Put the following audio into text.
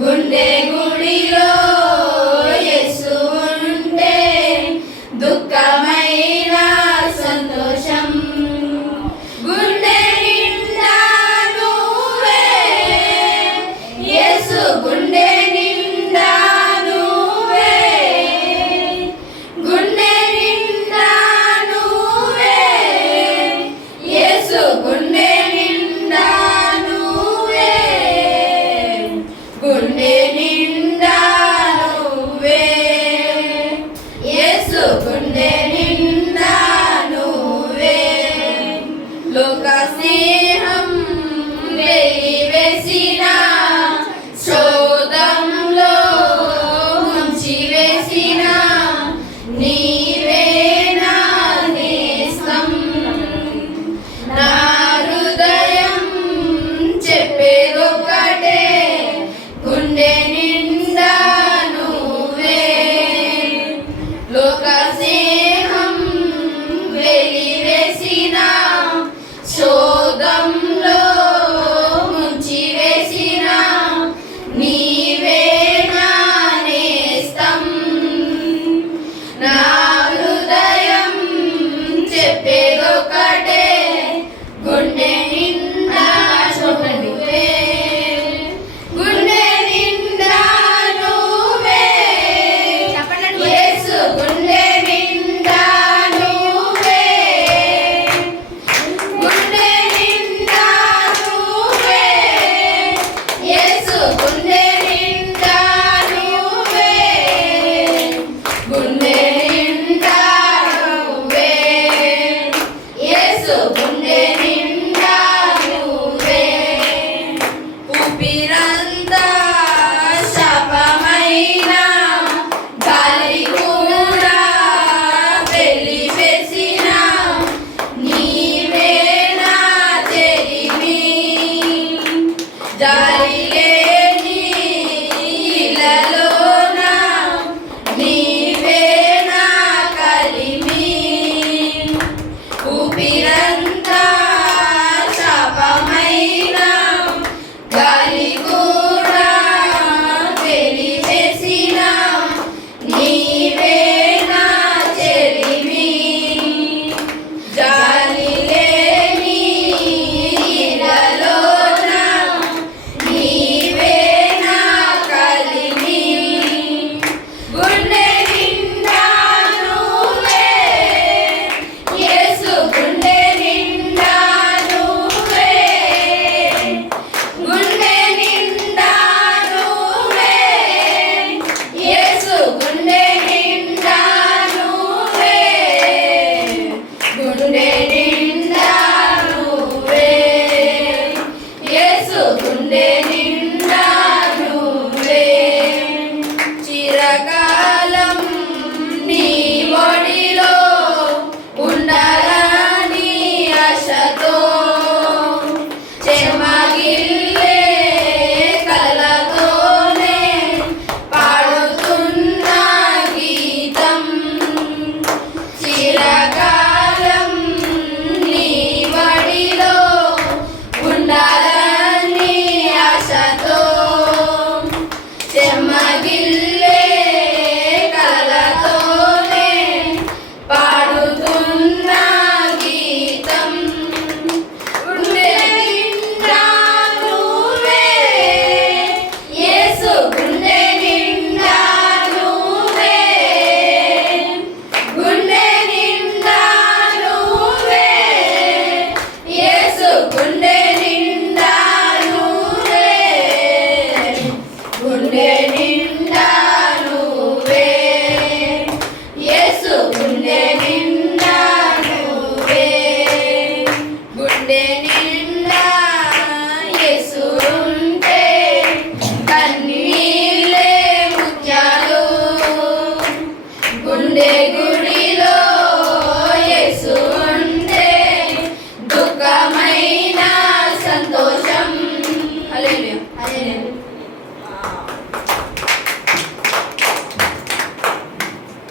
గుండె గుడిలో యేసు ఉంటే దుఃఖమైన సంతోషం. గుండె నిండా నువ్వే యేసు, గుండె నిండా నువ్వే, గుండె నిండా నువ్వే యేసు, గుండె నిండా నువ్వే, గుండె నిండా నువ్వే యేసు, గుండె నిండా నువ్వే. లోక స్నేహం వెలివేసిన శోధంలో ముంచి వేసిన నీవే నా నేస్తం. నా హృదయం చెప్పేదొక్కటే, గుండె నిండా నువ్వే. లోక స్నేహం వెలివేసిన శోధంలో ముంచి వేసిన నీవే నా నేస్తం. నా హృదయం చెప్పేదొక్కటే, గుండె నిండా నువ్వే, గుండె నిండా నువ్వే యేసు, గుండె నిండా నువ్వే, గుండె నిండా నువ్వే యేసు, గుండె